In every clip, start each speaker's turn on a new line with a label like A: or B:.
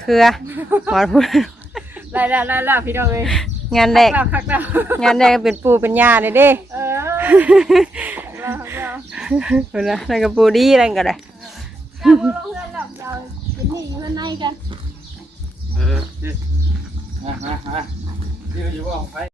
A: เครือหมอนพูด
B: ไล่แล้วไล่แล้วพี่น้องเอ้ย
A: งานแรก
B: คักแล้วคักแล้ว
A: งานแรกเป็นปูเป็นยาเลยเด้
B: เออเราเรา
A: เห็นไหมนั่นก็ปูดีอะไรก็ได้
B: เราเพื่อนเราเราเป็นหนี้อยู่ข้างในกัน
C: เออดิมามามาที่เราอยู่ว่า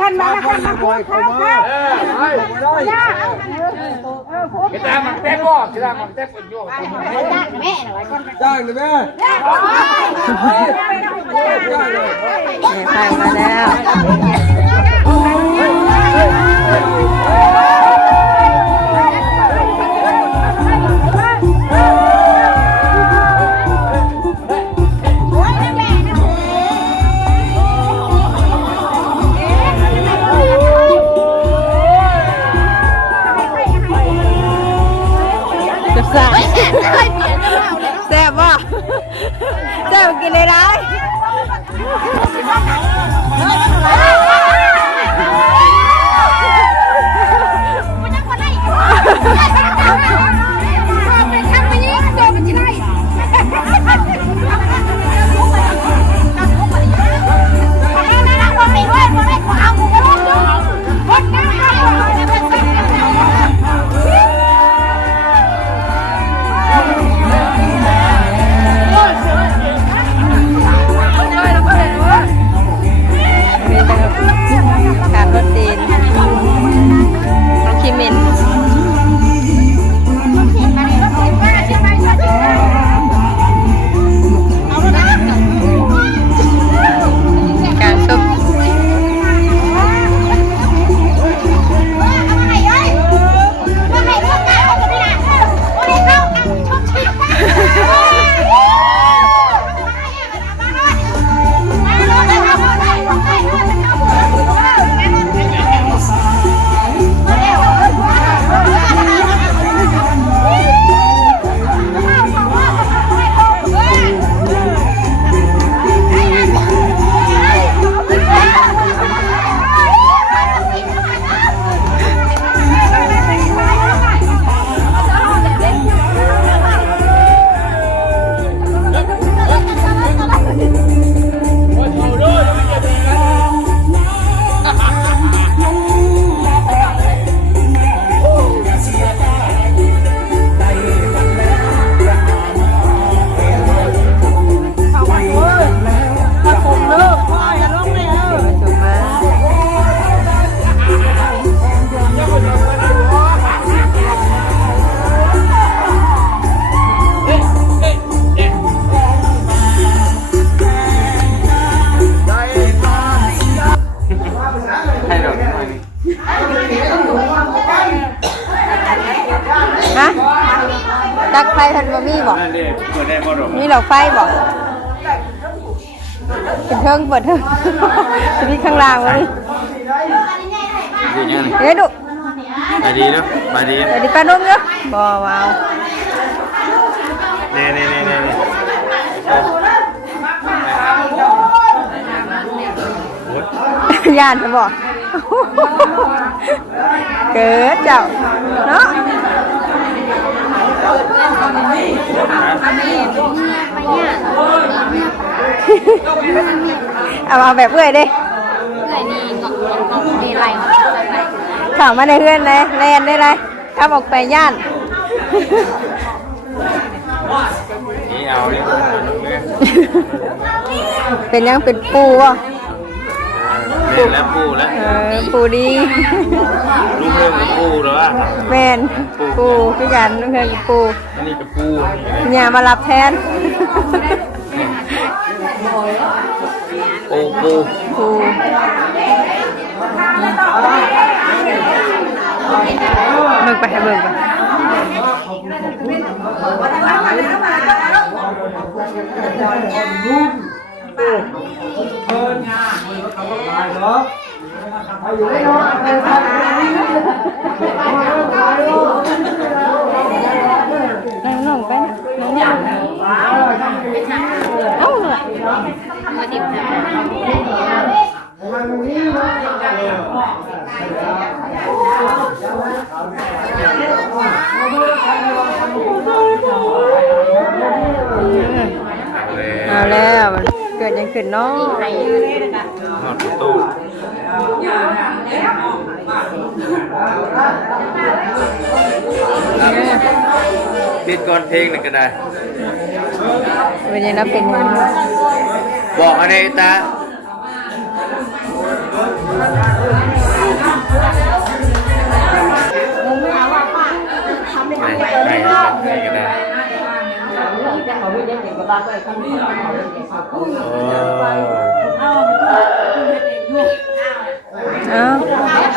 C: คั
B: นมาคันมาพูดเข้าเข้า
C: กระจายมันแตกบ่กระจายมันแตกเป็นโยก
D: จ้างเลยแม่
A: เนี่ยไปมาแล้ว จ ดอกมีดอก
C: ไฟ
A: บอกเป็นเทิงเปิดเทิงจะมีข้างล่างวะนี่
C: ดียัง
A: เดี๋ยวดู
C: ไปดีเนาะไปดี
A: เดี๋ยวดิป้านุ่มเนาะบ่ว้าว
C: เน่เน่เน่เน่เน่
A: ย่านจะบอกเกิดเจ้าเนาะ เอาเอาแบบเอื่อยดิข่าวมาในเพื่อนเลยแลนได้เลยขับออกไปย่าน
C: นี่เอาเนี่ย
A: เป็นยังเป็นปูวะ
C: เล่นแล้วปูแล้ว
A: เออปูดี
C: ลูกเพิ่มกับปูหรอวะ
A: แมนปูคือกันน้องเพื่อนปู
C: อันนี้กับปูนี่
A: อย่ามารับแทน
C: ปูปู
A: ปูเบิ่งไปให้เบิ่งไป
D: น้องน้องไปนะน้องน้อง
A: เอ้าเลยเอาแล้ว เกิดยังขึ้นเนาะ
C: หอดตู้ปิดก่อนเพลงหนึ่งก็ได้
A: เป็นยังนะเป็น
C: บอกอะไรตา อ้เออา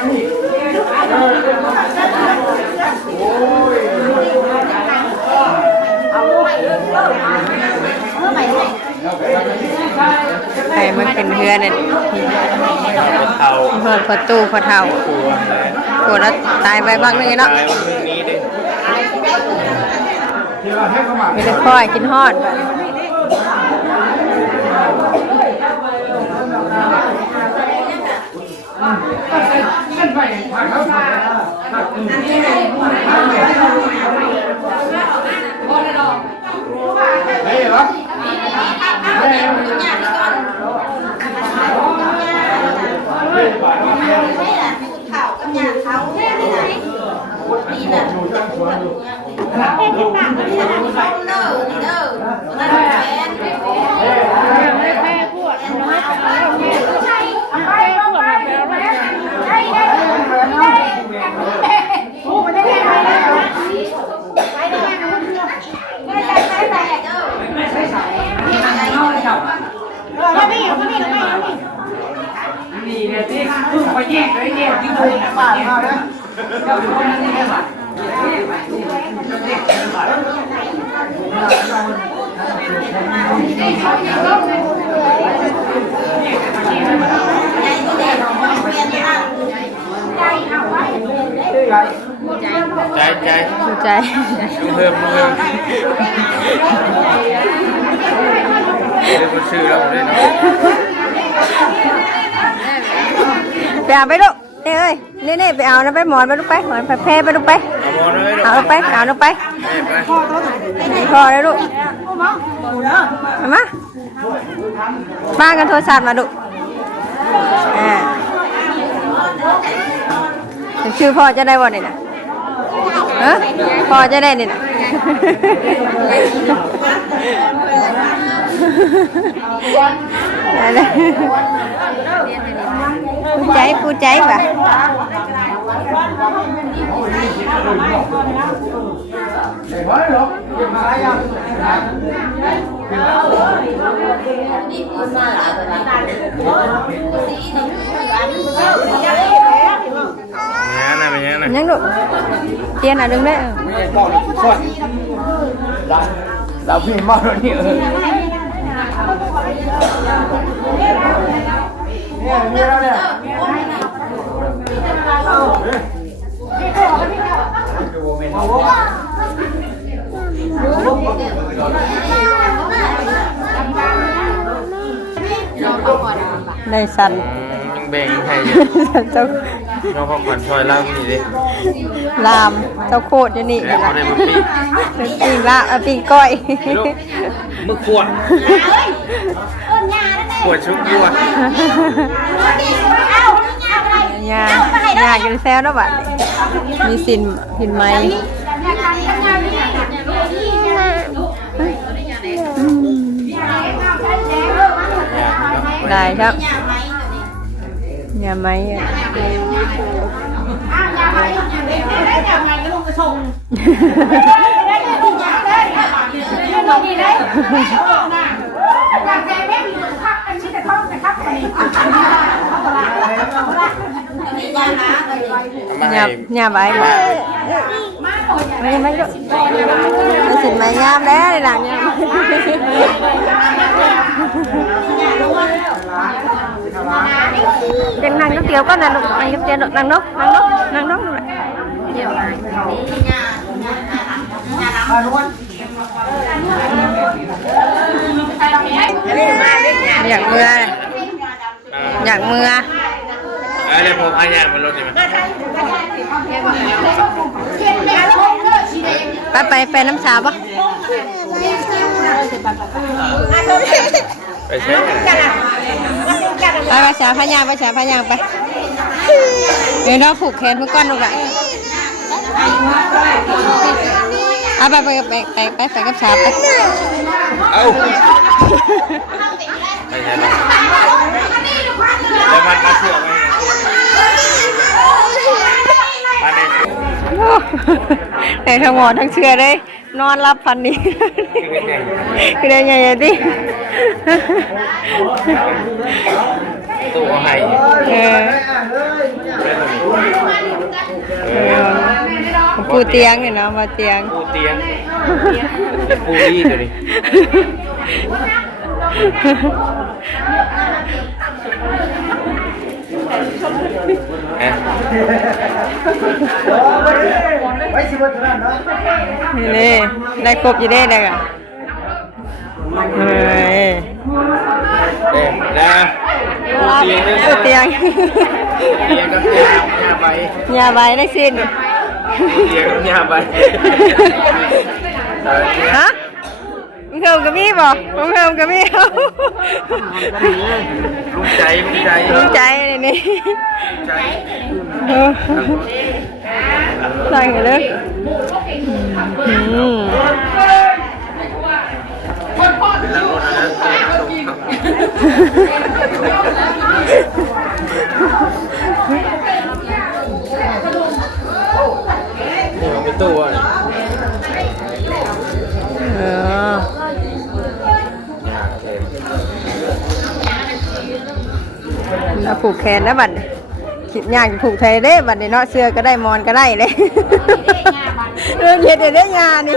C: ังนี่โอ้
A: ยไปมันเป็นเพื่อนเนี่ย
C: เพื่
A: อนพอตู้พอเท่าปวดแล้วตายไปบ้างนึงเนาะ
C: ไม่ได้ค่อยกินฮอด
A: ไป งินไปถ้าเขาถ้าอันนี้ให้หัวหน้าบอลดอกเฮ้ยเหรอเฮ้นเขาเนี่ยเขาเนี่ยนี่นะ
C: ใจใจ
A: ดูใจ
C: ลุงเพิ่มลุงเพิ่มเดี๋ยวมาซื้อแล้ได้หน่
A: ปหไปลูก เน่เอ้ยเน่เน่ไปเอานะไปหมอนไปลูกไปหมอนไปแพ่ไปลูกไป
C: เอาลู
A: กไปเอาลูกไปพ่อแล้วลูกเอามามากันโทรศัพท์มาลูอ่ชื่อพ่อจะได้บ่เนี่ยนะพ่อจะได้เนี่ยนะ đây cô cháy cô cháy bà. Nhắn được tiền là đứng đấy.
C: Đã đã mất rồi nhỉ ใน
A: สัน
C: ยังแบ่งใครอยู่
A: เจ้า
C: น้างของขวัญซอยล่ามนี่ดิ
A: ลามเจ้าโคตรยันนี่
C: แล้
A: นในปีปีละปีก้อย
C: มือขวดขวดชุบขวดยา
A: หยาอยู่แซวแล้วบัมีสินผินไหมได้ครับยาไหมอะ
B: ยาไห
A: มยาไห
B: มก็ลงกระชง ตัวนี้เล
A: ยอยา
B: กแจกแม่มีหนึ่พักอันนี้จะท้องแต่คั
A: บไปหยาบหยาบไว้มาไม่ไม่ไม่สินไม่ยามแล้วหลังยามเป็นนางนกเตียวก็นางนกนางนกเตียวนางนกนางนกนางนกนี่นางนก อยากเมื่อ อยากเมื่อ
C: เออเดี๋ยวผมพายามมันรถดีไหม
A: ไปไปไปน้ำชาปะ
C: ไปใช้
A: ไปไปชาพะยางไปชาพะยางไปเดี๋ยวเราผูกแขนเพื่อก้อนลูกอะ เอาไปไปไปไปไปไปกับชาไป
C: เอ้าไปใช้แล้วแล้วมันมาเชื่อไหมมาใน
A: แต่ทั้งหมดทั้งเชื่อได้ นอนรับพันนี้คือได้ไง อะดิ
C: ตู้ให้
A: เออเออปูเตียงเนี่ยเนาะมาเตียง
C: ปูเตียงปูรี่ตัวนี้เอ๊ะ
A: นี่ได้ครบอยู่ได้เลยอะ เฮ้ย
C: เอ๊ะแล้วปูเตียงนี่
A: ปูเตียง
C: เตียงกับยายาไป
A: ยาใบได้สิ้น
C: เตีย
A: เพิ่มกับมี่บ่มึงเพิ่มกับมี่เอา
C: ลุงใจลุงใจ
A: รู้ใจเลยนี่
C: ใจ
A: เออสั่งกันเลยอืม
C: แล้วรถนะเตียงส่งนี่มันเป็นตู้อะ
A: เออแล้วผูกแขนแล้วบัดนี้คิดยากจะผูกไทยได้บัดนี้เนาะเสื้อก็ได้มอนก็ได้เลยเรื่องเห็ดได้งานนี่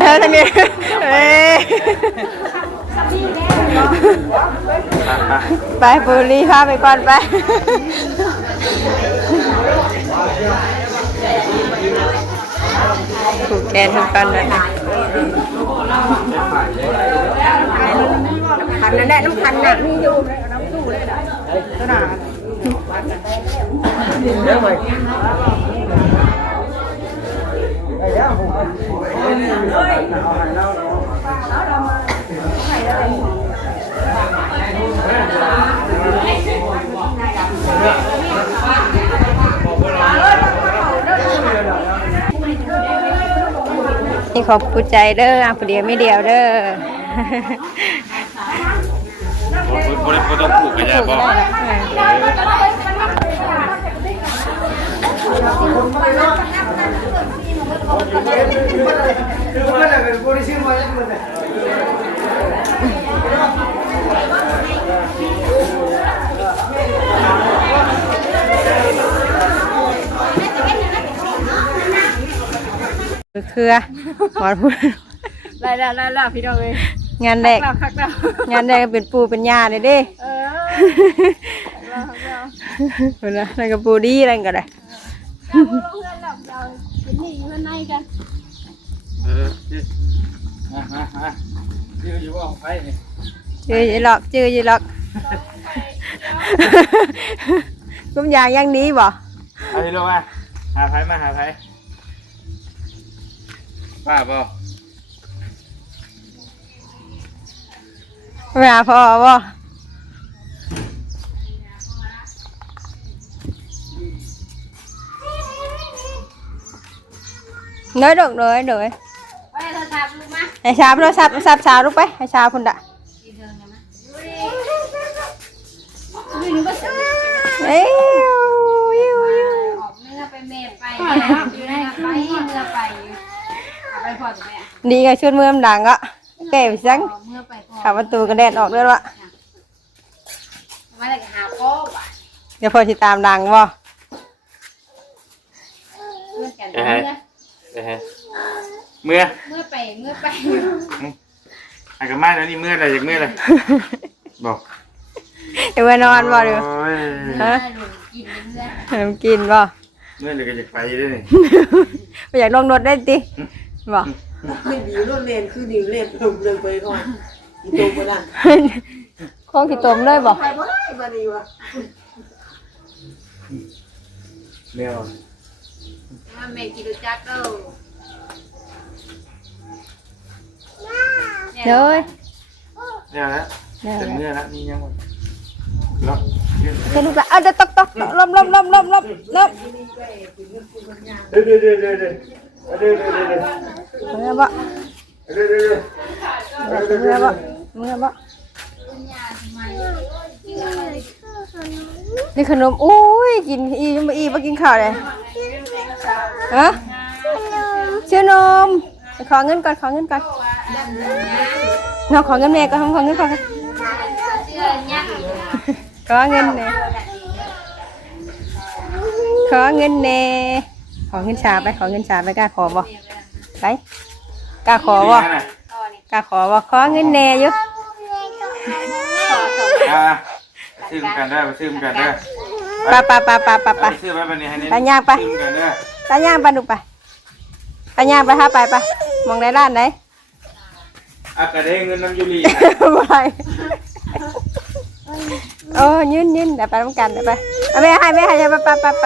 A: เออทางนี้เอ้ยไปบุรีพาไปก่อนไปผูกแขนทุกคนเลยนะ
D: พันนั่นแหละน้ำพันน่ะมีอยู่
A: นี่ขอ บคุณใจเด้ออะผู้เดียวไม่เดียวเด้อ
C: โบราณโบราณต้องผูกกันยาบอก
A: เครือหมอนพูด
B: ได้แล้วได้แล้วพี่น้องเลย
A: งานแรก
B: แล้วคักแล้ว
A: งานแรกเป็นปูเป็นยาเลยเด้
B: เออแล้วแล้ว
A: เห็นไหมแล้วก็ปูดีอะไรก็ได้
B: กัน เอ
C: อมามามายืนอยู่ว่าไฟนี่
A: จือยีหลอกจือยีหลอกกุ้มยางอยังนี้บ่
C: เอาที่ลงมาหาไฟมาหาไฟป้าบ่
A: ไปห nói được rồi được hãy sao nó sắp sắp sao lúc ấy hãy sao không đã đấy ดีกับชุดมือมดังก็แก่ไปซัง
B: ขับประตูกระแดดออก
A: ด้วยวะเดี๋ยวพอติดตามดังบ่
C: เมื่อ
B: เมื่อ
A: ไปเมื่อไปอากามา
B: แล้วนี่เมื่ออะไรอยากเมื่ออะไรบอกเดี๋ย
A: วนอนบ่เดี๋ยว
B: ฮะกินเมื่อกินบ่เมื่อเลยก็อยากไปด้วยไปอยากลองรดได้ติบ
A: อกคือดีรุ่นเรียนคือดีเรียนลงเลยไปก่อนตรงไปนั่นคง
B: สิตมเลยบ่ไปบ่ได้
A: บ่ดีว่ะแมว ตูกระแดดออกด้วยวะ
B: มาเลยหาพ่อบ่ะ
A: เดี๋ยวพอสิตามดังบ่
B: เมื่อกันเมื่อ
C: เอ้ยเมื่อ
B: เมื่อไปเมื่อไป
C: อากามาแล้วนี่เมื่ออะไรจากเมื่ออะไรบอก
A: เดี๋ยวมานอนบ่เดี๋ยว
C: โอ้ย
B: เมื่อหนูกินเมื่อ
A: ให้มันกินบ่
C: เมื่อเลยก็จะไปด้วยนี่
A: ไปอยากลงรถได้ติบ่
D: คือดีรถเล่นคือดีเล่นลงเลยไปก่อนอีโตบ่นั่น
A: คงสิตมเลยบ่
D: ไปบ่ได้มาดีวะ
C: เร็ว
B: มาเมกิรู้จักก็
A: เด้อ
C: เร็วแล้ว
A: เด้อ
C: จะเมื่อแล้วนี่ยังหมดล็อกเดี๋ยว
A: เดี๋ยวลูกละเอาเดี๋ยวตกตกลมลมลมลมลมลม
C: เดี๋ยวเดี๋ยวเดี๋ยวเดี๋ยวเดี๋ยวเดี๋ยวเดี๋ยวเดี๋ยวเดี๋ยว
A: เมื่อบ่
C: เดี๋ยวเดี๋ยวเดี๋ยว
A: เมื่อบ่เมื่อบ่นี่ขนมอุ้ยกินอียังบ่อีบ่กินข้าวเลย ฮะชื่อนมขอเงินก่อนขอเงินก่อนเนาะขอเงินแม่ก่อนขอเงินก่อน
B: เชื่อยักษ์
A: ขอเงินแน่ขอเงินแน่ขอเงินชาไปขอเงินชาไปกล้าขอบ่ไปกล้าขอบ่
B: ต่อนี่
A: กล้าขอบ่ขอเงินแน่อยู่
C: อ่าซื้อกันได้ไปซื้อกันได้
A: ไปไปไปไปไปไป
C: ซื้อไปวันนี้ให้นี่
A: ไปย่างไป
C: ซื้อกันได้
A: ตาย่างไปดูไปตาย่างไปหาไปไปมองได้ร้านไหน
C: อากาได้เงินน้ำยูรี
A: ไปโอ้ยืนยืนเดี๋ยวไปทำกันเดี๋ยวไปเอาแม่ให้แม่ให้ไปไปไปไป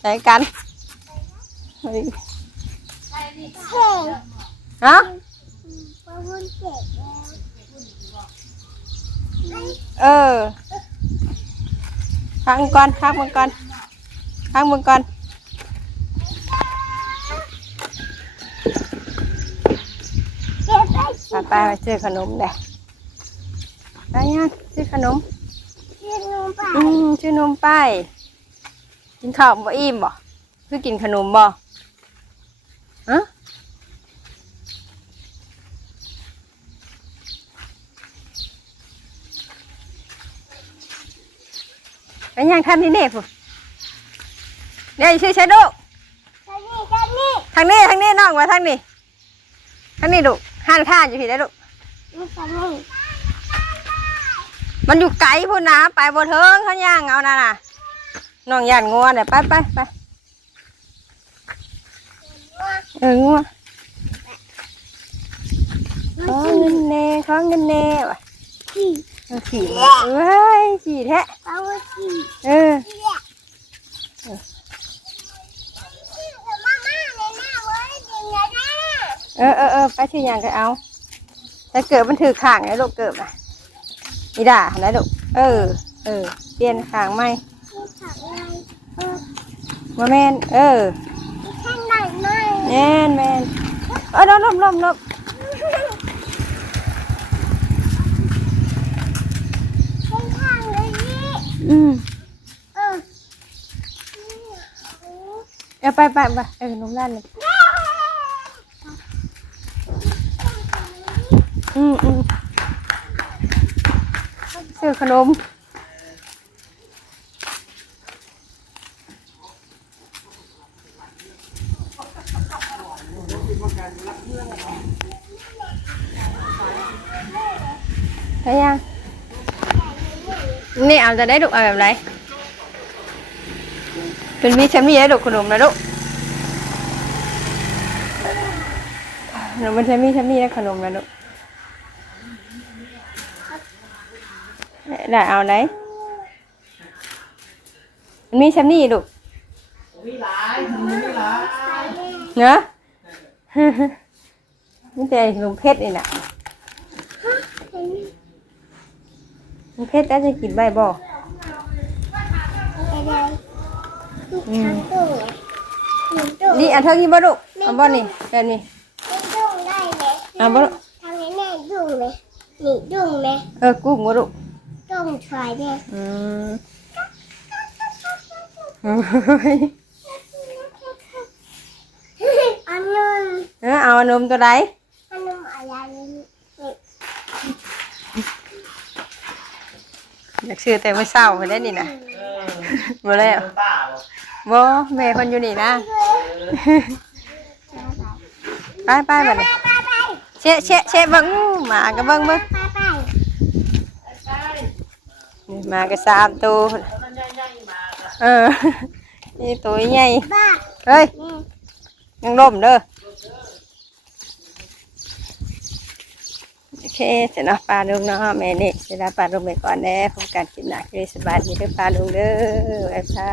A: ไปกันเฮ้ยฮะเออ พักมึงก่อนพักมึงก่อนพักมึงก่อนไปไปไปซื้อขนมเด้ไปยังซื้อขนมอืมซื้อนมไปกินข้าวบ่อิ่มบ่คือกินขนมบ่ ไปยังท่านนี่เน่ผู้เดี๋ยวชื่อใช้ดูทางนี้ทางนี้น้องมาทางนี้ทางนี้ดูห้านข้าอยู่ที่ไหนลูกมันอยู่ไกลพุ่นนะไปบ่เทิงเขาย่างเอาน่ะน่ะน้องย่านงัวเนี่ยไปไปไปเอองัวขอเงินแน่ขอเงินแน่ว่ะ เอาขี่มาเอ้ยขี่แท้เออเออเออเออไปชื่อยังก็เอาแต่เกิดมันถือข่างไอ้ลูกเกิดอะนี่ด่าไหนลูกเออ เออ เปลี่ยนข่างไหมมาแมนเออแมนแมนเออลมลมลมลมอืม เอาไปไปไปเออลงด้านเลยอืมอืมซื้อขนมได้ยังนี่เอาจะได้ดุเอาแบบไหน เป็นมีฉันมีได้ดุขนมนะดุหนูมันฉันมีฉันมีได้ขนมนะดุได้เอาไหนมันมีชั้นนี่ลูกเนาะนี่แต่ลุงเพชรนี่น่ะลุงเพชรได้จะกินใบบ่ อืม
E: ดุ้งหนูดุ้ง
A: นี่อันเท่านี้บ่ลูกเอาบ่นี่แบบนี้
E: ไม่ดุ้งได้ไหม
A: เอาบ่ลูก
E: ทำให้แม่ดุ้งไหมนี่ดุ้งไหม
A: เออกุ้งบ่ลูก
E: ดุ้งชายไหม
A: อืมโอ้ย
E: อันนึง
A: เออเอานมตัวใด
E: อันนึงอะไร
A: อยากซื้อแต่ไม่เศร้าไปได้นี่นะ
C: เออ
A: บ่แล้ว
C: ป้าบอก
A: บ่แม่คนอยู่นี่นะไปไปบัดนี้
E: ไปไป
A: เชะเชะเชะเบิ่งอู้หมาก็เบิ่งเบิ่ง
E: ไปไป
A: นี่หมาก็สามตัวเออนี่ตัวใหญ่
E: บ้า
A: เฮ้ย
E: นี่
A: ยังล่มเด้อโอ เคเสนาปลาลุงเนาะแม่นี่เสนาปลาลุงไปก่อนแน่พบกันกินหนักเลยสบายดีเด้อปลาลุงเด้อไอ้พา